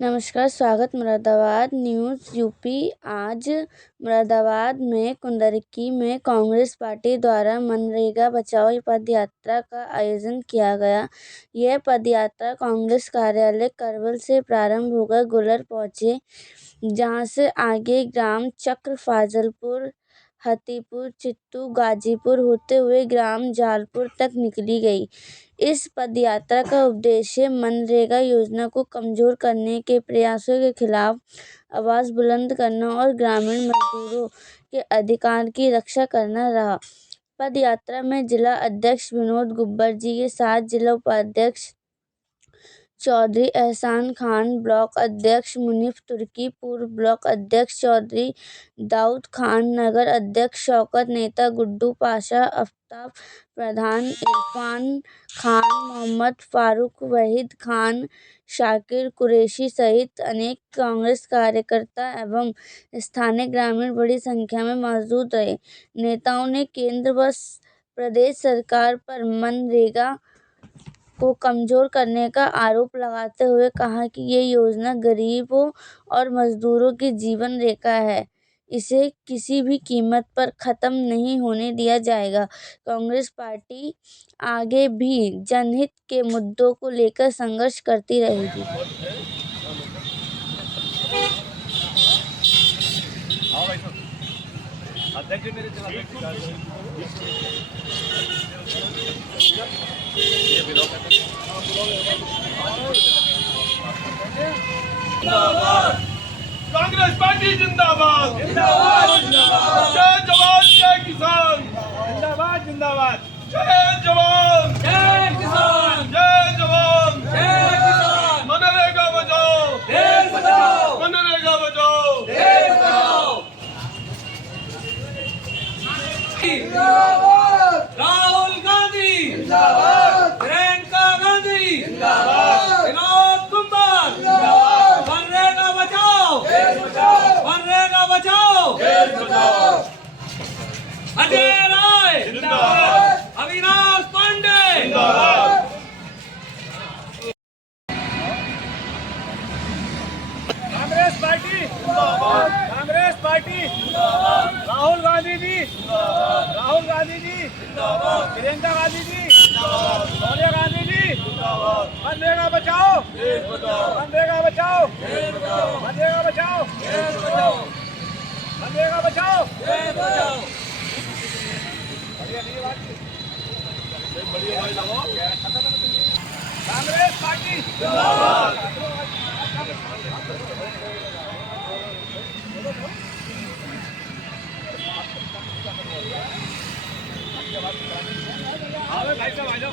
नमस्कार, स्वागत Moradabad news UP. आज मुरादाबाद में कुंदरकी में कांग्रेस पार्टी द्वारा मनरेगा बचाओ पदयात्रा का आयोजन किया गया। यह पदयात्रा कांग्रेस कार्यालय करवल से प्रारंभ होकर गुलर पहुंचे, जहां से आगे ग्राम चक्र, फाजलपुर, हतीपुर, चित्तू, गाजीपुर होते हुए ग्राम जालपुर तक निकली गई। इस पदयात्रा का उद्देश्य मनरेगा योजना को कमजोर करने के प्रयासों के खिलाफ आवाज बुलंद करना और ग्रामीण मजदूरों के अधिकार की रक्षा करना रहा। पदयात्रा में जिला अध्यक्ष विनोद गुब्बर जी के साथ जिला उपाध्यक्ष चौधरी एहसान खान, ब्लॉक अध्यक्ष मुनीफ तुर्की, पूर्व ब्लॉक अध्यक्ष चौधरी दाऊद खान, नगर अध्यक्ष शौकत, नेता गुड्डू पाशा, आफ्ताब प्रधान, इरफान खान, मोहम्मद फारूक, वहीद खान, शाकिर कुरैशी सहित अनेक कांग्रेस कार्यकर्ता एवं स्थानीय ग्रामीण बड़ी संख्या में मौजूद रहे। नेताओं ने केंद्र व प्रदेश सरकार पर मनरेगा को कमजोर करने का आरोप लगाते हुए कहा कि ये योजना गरीबों और मजदूरों की जीवन रेखा है, इसे किसी भी कीमत पर खत्म नहीं होने दिया जाएगा। कांग्रेस पार्टी आगे भी जनहित के मुद्दों को लेकर संघर्ष करती रहेगी। कांग्रेस पार्टी जिंदाबाद, जय जवान जय किसान, जिंदाबाद जिंदाबाद, जय जवान जय किसान, जय जवान जय किसान। मनरेगा बचाओ देश बचाओ, मनरेगा बचाओ देश बचाओ। राहुल गांधी जिंदाबाद, प्रियंका गांधी जिंदाबाद, विनोद कुमार जिंदाबाद। मनरेगा बचाओ देश बचाओ, मनरेगा बचाओ देश बचाओ। अजय राय जिंदाबाद, अविनाश पांडे जिंदाबाद। कांग्रेस पार्टी जिंदाबाद, कांग्रेस पार्टी जिंदाबाद। राहुल गांधी जी जिंदाबाद, राहुल गांधी जी जिंदाबाद, प्रियंका गांधी जी जिंदाबाद, सोनिया गांधी जी जिंदाबाद। मनरेगा बचाओ देश बचाओ, मनरेगा बचाओ देश बचाओ, मनरेगा बचाओ देश बचाओ, मनरेगा बचाओ देश बचाओ। कांग्रेस पार्टी जिंदाबाद। भाई साहब आ जाओ।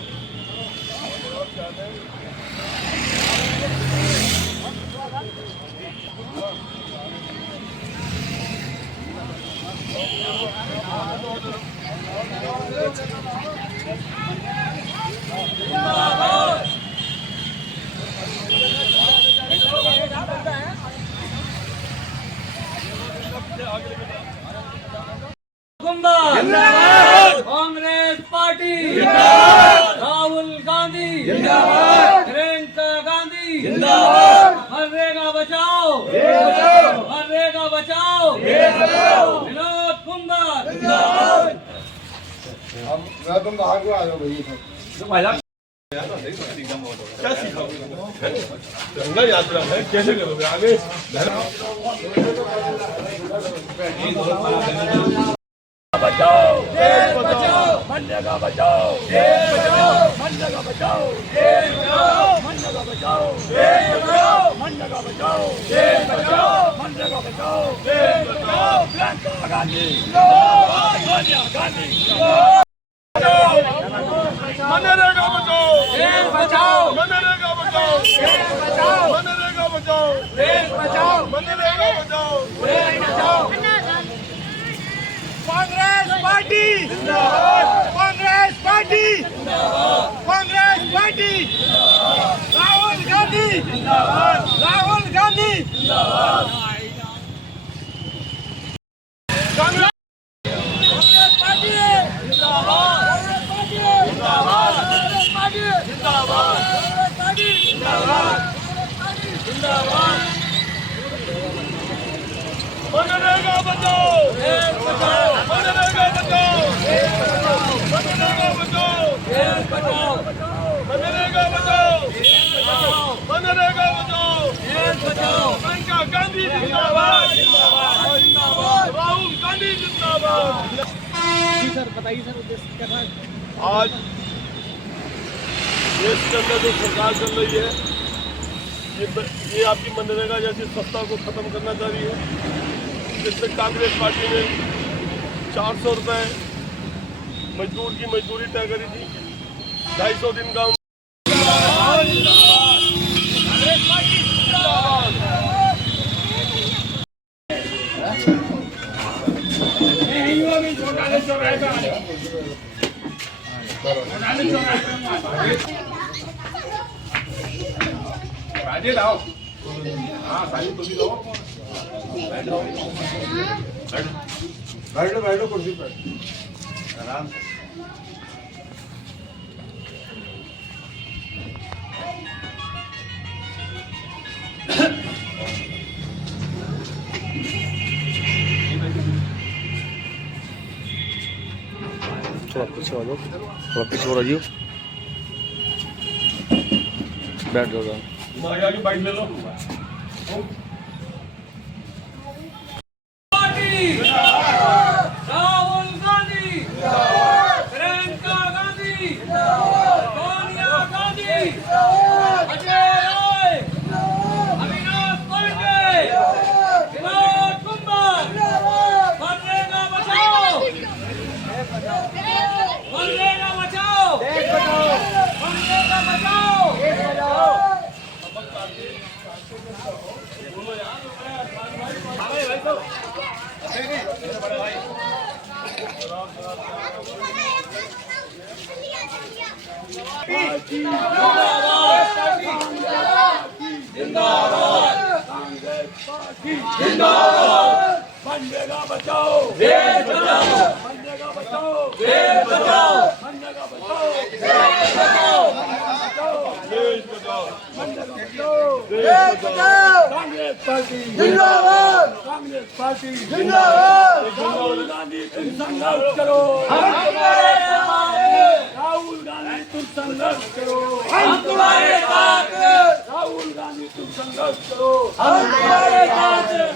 कांग्रेस पार्टी जिंदाबाद, राहुल गांधी जिंदाबाद, प्रियंका गांधी जिंदाबाद। मनरेगा बचाओ मनरेगा बचाओ, विनोद कुमार जिंदाबाद। मैं तुम बाहर को आ जाओ भाई। क्या सीखा यात्रा है, कैसे करोगे आगे? बचाओ देश बचाओ, मनरेगा बचाओ देश बचाओ, मनरेगा बचाओ देश बचाओ, मनरेगा बचाओ देश बचाओ, मनरेगा बचाओ देश बचाओ, मनरेगा बचाओ देश बचाओ। प्रियंका गांधी जिंदाबाद, सोनिया गांधी जिंदाबाद। मनरेगा बचाओ देश बचाओ, मनरेगा बचाओ देश बचाओ, मनरेगा बचाओ देश बचाओ, मनरेगा बचाओ देश बचाओ। कांग्रेस पार्टी जिंदाबाद, कांग्रेस पार्टी जिंदाबाद, कांग्रेस पार्टी राहुल गांधी जिंदाबाद, राहुल गांधी जिंदाबाद। कांग्रेस पार्टी जिंदाबाद, कांग्रेस पार्टी जिंदाबाद, कांग्रेस पार्टी जिंदाबाद, कांग्रेस पार्टी जिंदाबाद, कांग्रेस पार्टी जिंदाबाद। मनरेगा बचाओ, मनरेगा बचाओ, मनरेगा बचाओ, मनरेगा बचाओ, मनरेगा बचाओ, प्रियंका गांधी जिंदाबाद, राहुल गांधी जिंदाबाद। सर बताइए सर उद्देश्य क्या था? आज देश के अंदर जो सरकार चल रही है ये आपकी मनरेगा जैसी संस्था को खत्म करना चाह रही है, जिससे कांग्रेस पार्टी ने 400 रुपये मजदूर की मजदूरी तय करी थी, 250 दिन का राजे लाओ। हाँ सारी तो भी लो। बैठो कुर्सी पर आराम से। थोड़ा पीछे हो जाओ, थोड़ा पीछे हो जाइए, बैठ जाओ। आगे बाइक ले लो। राहुल गांधी, प्रियंका गांधी, सोनिया गांधी, अजय राय, अविनाश पांडे, विनोद कुमार, मनरेगा बचाओ, मनरेगा बचाओ, मनरेगा बचाओ। मनरेगा बचाओ, देश बचाओ, मनरेगा बचाओ, देश बचाओ, मनरेगा बचाओ, देश बचाओ, देश बचाओ, मनरेगा बचाओ, देश बचाओ। कांग्रेस पार्टी जिंदाबाद, कांग्रेस पार्टी जिंदाबाद। राहुल गांधी तुम संघर्ष करो, हम तुम्हारे साथ हैं। राहुल गांधी तुम संघर्ष करो, हम तुम्हारे साथ हैं। राहुल गांधी तुम संघर्ष करो, हम तुम्हारे साथ हैं।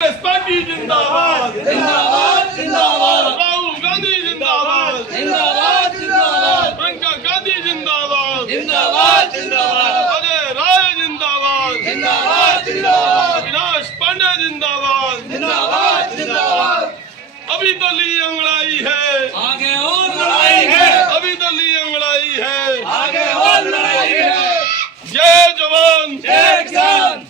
कांग्रेस पार्टी जिंदाबाद, जिंदाबाद, जिंदाबाद। राहुल गांधी जिंदाबाद, जिंदाबाद, जिंदाबाद। प्रियंका गांधी जिंदाबाद, जिंदाबाद, जिंदाबाद। अजय राय जिंदाबाद, जिंदाबाद, जिंदाबाद। अविनाश पांडे जिंदाबाद, जिंदाबाद, जिंदाबाद। अभी तो ली अंगड़ाई है, आगे और लड़ाई है, अभी तो ली अंगड़ाई है, आगे और लड़ाई है। जय जवान, जय किसान।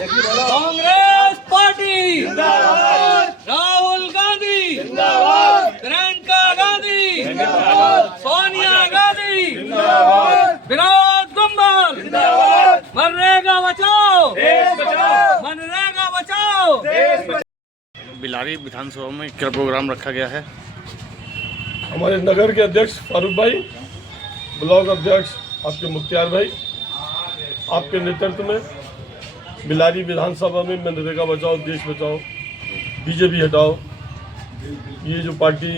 कांग्रेस पार्टी जिंदाबाद, राहुल गांधी जिंदाबाद, प्रियंका गांधी जिंदाबाद, सोनिया गांधी जिंदाबाद, विनोद कुमार जिंदाबाद। मनरेगा बचाओ, देश बचाओ, मनरेगा बचाओ, देश बचाओ। बिलारी विधानसभा में क्या प्रोग्राम रखा गया है? हमारे नगर के अध्यक्ष फारूक भाई, ब्लॉक अध्यक्ष आपके मुख्तियार भाई, आपके नेतृत्व में बिलारी विधानसभा में मनरेगा बचाओ देश बचाओ, बीजेपी हटाओ, ये जो पार्टी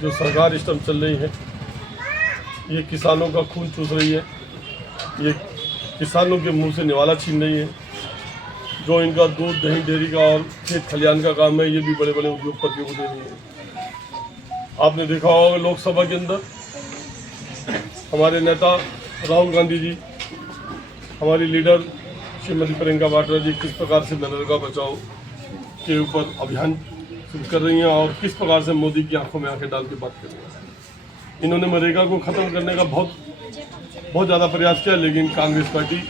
जो सरकार इस टाइम चल रही है, ये किसानों का खून चूस रही है, ये किसानों के मुंह से निवाला छीन रही है। जो इनका दूध दही डेयरी का और खेत खलियान का काम है, ये भी बड़े बड़े उद्योगपतियों को दे रही है। आपने देखा होगा लोकसभा के अंदर हमारे नेता राहुल गांधी जी, हमारी लीडर श्रीमती प्रियंका वाड्रा जी किस प्रकार से मनरेगा बचाओ के ऊपर अभियान शुरू कर रही हैं और किस प्रकार से मोदी की आंखों में आंखें डाल के बात कर रही हैं। इन्होंने मनरेगा को ख़त्म करने का बहुत ज़्यादा प्रयास किया, लेकिन कांग्रेस पार्टी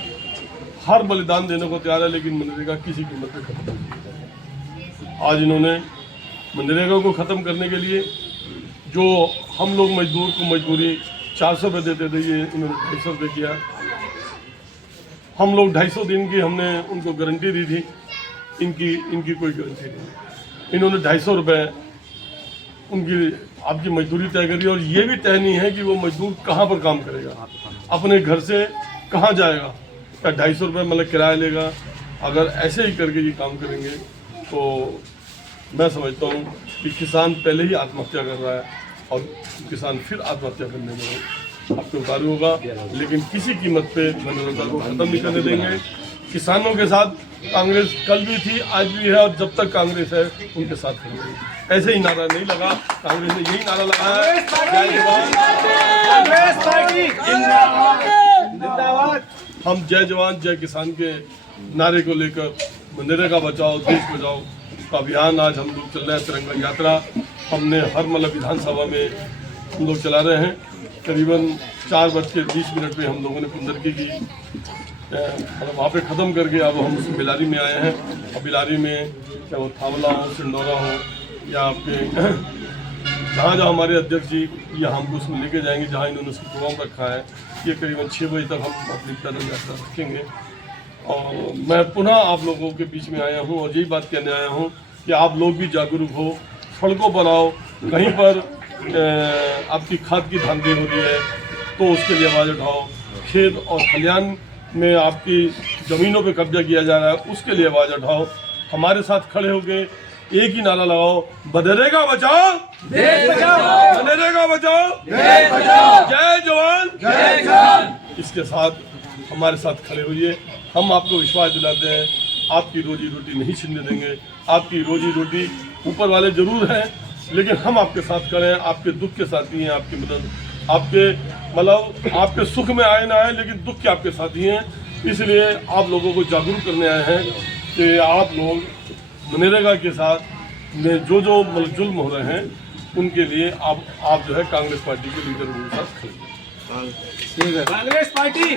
हर बलिदान देने को तैयार है, लेकिन मनरेगा किसी कीमत पर खत्म नहीं की। आज इन्होंने मनरेगा को ख़त्म करने के लिए जो हम लोग मजदूर को मजदूरी 400 रुपये देते थे, ये इन्होंने 250 रुपये किया। हम लोग 250 दिन की हमने उनको गारंटी दी थी, इनकी कोई गारंटी नहीं। इन्होंने 250 रुपये उनकी आपकी मजदूरी तय करिए और ये भी तय नहीं है कि वो मजदूर कहाँ पर काम करेगा, अपने घर से कहाँ जाएगा, क्या 250 रुपये मतलब किराया लेगा। अगर ऐसे ही करके ये काम करेंगे तो मैं समझता हूँ कि किसान पहले ही आत्महत्या कर रहा है और किसान फिर आत्महत्या करने में आपको उतारू होगा, लेकिन किसी कीमत पे मनरेगा को खत्म नहीं करने देंगे। किसानों के साथ कांग्रेस कल भी थी, आज भी है और जब तक कांग्रेस है उनके साथ खड़ेगी। ऐसे ही नारा नहीं लगा, कांग्रेस ने यही नारा लगाया है, कांग्रेस पार्टी जिंदाबाद। हम जय जवान जय किसान के नारे को लेकर मनरेगा बचाओ देश बचाओ का अभियान आज हम लोग चल रहे हैं। तिरंगा यात्रा हमने हर मतलब विधानसभा में हम लोग चला रहे हैं। करीबन 4:20 पे हम लोगों ने कुंदरकी की मतलब वहाँ पे ख़त्म करके अब हम बिलारी में आए हैं। और बिलारी में चाहे वो थावला हो, सिंडोरा हो या आपके जहाँ जहाँ हमारे अध्यक्ष जी या हमको उसमें लेके जाएंगे, जहाँ इन्होंने उसको प्रोग्राम रखा है, ये करीबन 6 बजे तक हम अपनी पैदल यात्रा रखेंगे। और मैं पुनः आप लोगों के बीच में आया हूँ और यही बात कहने आया हूँ कि आप लोग भी जागरूक हो, सड़कों पर आओ। कहीं पर आपकी खाद की धांधली हो रही है तो उसके लिए आवाज़ उठाओ। खेत और खलिहान में आपकी ज़मीनों पे कब्जा किया जा रहा है, उसके लिए आवाज़ उठाओ। हमारे साथ खड़े होकर एक ही नारा लगाओ, मनरेगा बचाओ देश बचाओ, मनरेगा बचाओ देश बचाओ, जय जवान जय किसान। इसके साथ हमारे साथ खड़े होइए। हम आपको विश्वास दिलाते हैं आपकी रोजी रोटी नहीं छीनने देंगे। आपकी रोजी रोटी ऊपर वाले जरूर हैं, लेकिन हम आपके साथ खड़े हैं, आपके दुख के साथी हैं, आपकी मदद आपके मतलब आपके सुख में आए ना आए लेकिन दुख के आपके साथी हैं। इसलिए आप लोगों को जागरूक करने आए हैं कि आप लोग मनरेगा के साथ में जो मतलब जुल्म हो रहे हैं उनके लिए आप जो है कांग्रेस पार्टी के लीडर के साथ खड़े। कांग्रेस पार्टी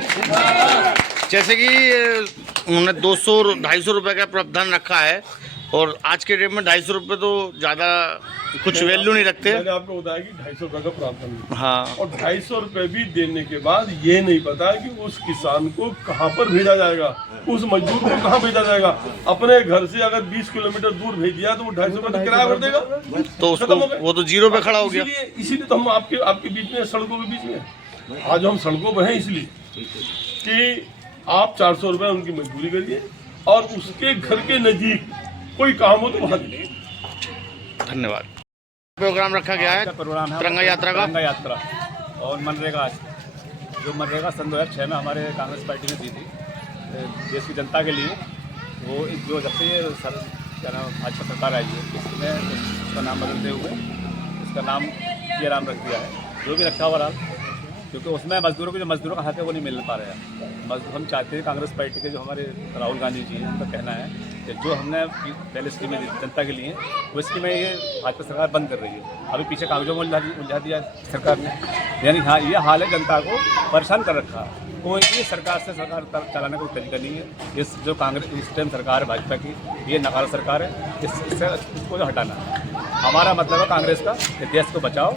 जैसे कि उन्होंने 200-250 रुपये का प्रावधान रखा है और आज के डेट में 250 रुपये तो ज़्यादा कुछ वैल्यू नहीं रखते। मैंने आपको बताया कि 250 रुपये का प्रावधान है। हाँ, और 250 रुपये भी देने के बाद ये नहीं पता कि उस किसान को कहाँ पर भेजा जाएगा, उस मजदूर को कहाँ भेजा जाएगा। अपने घर से अगर 20 किलोमीटर दूर भेज दिया तो वो 250 रुपये का किराया भर देगा, तो उसको वो तो 0 पे खड़ा हो गया। इसीलिए तो हम आपके बीच में, सड़कों के बीच में आज हम सड़कों पर हैं, इसलिए कि आप 400 रुपये उनकी मजदूरी करिए और उसके घर के नज़दीक कोई काम हो तो वहाँ दीजिए। धन्यवाद। प्रोग्राम रखा गया है प्रोग्राम है तिरंगा यात्रा का। तिरंगा यात्रा और मनरेगा, जो मनरेगा सन 2006 में हमारे कांग्रेस पार्टी ने दी थी देश की जनता के लिए। वो जो जब से ये क्या नाम भाजपा सरकार आई है, इसमें उसका नाम बदलते हुए इसका नाम ये नाम रख दिया है, जो भी रखा हुआ नाम, क्योंकि उसमें मजदूरों को जो मजदूरों का हक है वो नहीं मिल पा रहा है। मजदूर हम चाहते हैं कांग्रेस पार्टी के जो हमारे राहुल गांधी जी हैं, उनका कहना है कि जो हमने पहले स्कीमें दी जनता के लिए वो स्कीमें ये भाजपा सरकार बंद कर रही है। अभी पीछे कागजों में उलझा दिया सरकार ने, यानी हाँ ये हाल है, जनता को परेशान कर रखा है। कोई भी सरकार से सरकार चलाने का कोई तरीका नहीं है। इस जो कांग्रेस इस टाइम सरकार है भाजपा की, ये नकारा सरकार है, इसको जो हटाना है। हमारा मतलब है कांग्रेस का कि देश को बचाओ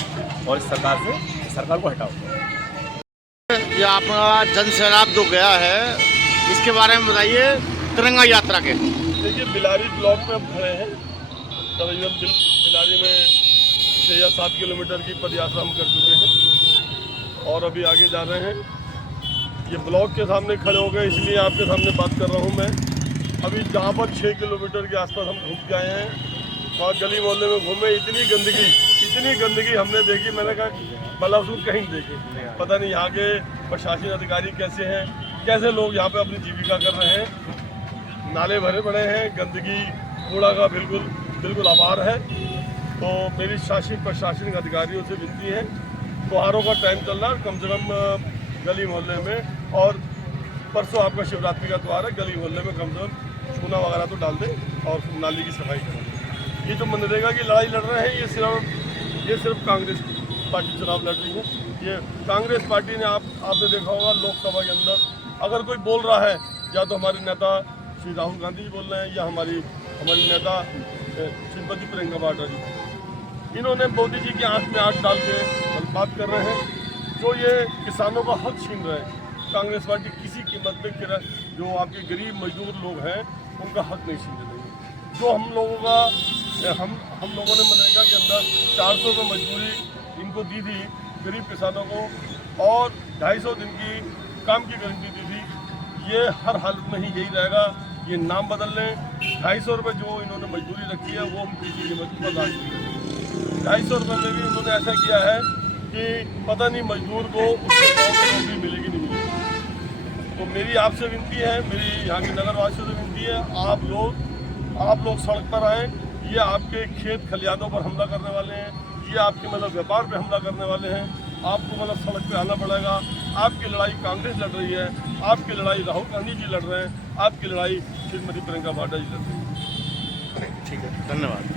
और इस सरकार को हटाओ। ये आपका जन सैलाब जो गया है इसके बारे में बताइए, तिरंगा यात्रा के। देखिए बिलारी ब्लॉक में हम खड़े हैं, तकरीबन बिलारी में 6 या 7 किलोमीटर की पदयात्रा हम कर चुके हैं और अभी आगे जा रहे हैं। ये ब्लॉक के सामने खड़े हो गए इसलिए आपके सामने बात कर रहा हूँ मैं। अभी जहाँ पर 6 किलोमीटर के आसपास हम घूम के आए हैं, वहाँ गली मोहल्ले में घूमे, इतनी गंदगी हमने देखी, मैंने कहा बलासुर कहीं देखी। पता नहीं यहाँ के प्रशासनिक अधिकारी कैसे हैं, कैसे लोग यहाँ पे अपनी जीविका कर रहे हैं। नाले भरे पड़े हैं, गंदगी कूड़ा का बिल्कुल अभाव है। तो मेरी प्रशासनिक अधिकारियों से विनती है, त्योहारों का टाइम चल रहा है, कम से कम गली मोहल्ले में, और परसों आपका शिवरात्रि का त्यौहार है, गली मोहल्ले में कम से कम चूना वगैरह तो डाल दें और नाली की सफाई करें। ये जो मनरेगा की लड़ाई लड़ रहे हैं ये सिर्फ कांग्रेस पार्टी चुनाव लड़ रही है। ये कांग्रेस पार्टी ने आपने देखा होगा लोकसभा के अंदर अगर कोई बोल रहा है, या तो हमारे नेता श्री राहुल गांधी जी बोल रहे हैं या हमारी नेता श्रीमती प्रियंका वाड्रा जी, इन्होंने मोदी जी की आंख में आंख डाल के बात कर रहे हैं। जो ये किसानों का हक छीन रहे हैं, कांग्रेस पार्टी किसी कीमत पे जो आपके गरीब मजदूर लोग हैं उनका हक नहीं छीनने देंगे। जो हम लोगों का हम लोगों ने मनरेगा के अंदर 400 रुपये मजदूरी इनको दी थी गरीब किसानों को, और 250 दिन की काम की गारंटी दी थी। ये हर हालत में ही यही रहेगा। ये नाम बदल लें, 250 रुपये जो इन्होंने मजदूरी रखी है वो हम किसी कीमत पर बर्दाश्त नहीं करेंगे। 250 रुपये में भी उन्होंने ऐसा किया है कि पता नहीं मजदूर को उसके गाँव में नौकरी मिलेगी नहीं मिलेगी। तो मेरी आपसे विनती है, मेरी यहाँ के नगरवासियों से विनती है, आप लोग सड़क पर आएँ। ये आपके खेत खलिहानों पर हमला करने वाले हैं, ये आपके मतलब व्यापार पे हमला करने वाले हैं। आपको मतलब सड़क पे आना पड़ेगा। आपकी लड़ाई कांग्रेस लड़ रही है, आपकी लड़ाई राहुल गांधी जी लड़ रहे हैं, आपकी लड़ाई श्रीमती प्रियंका वाड्रा जी लड़ रही है। ठीक है, धन्यवाद।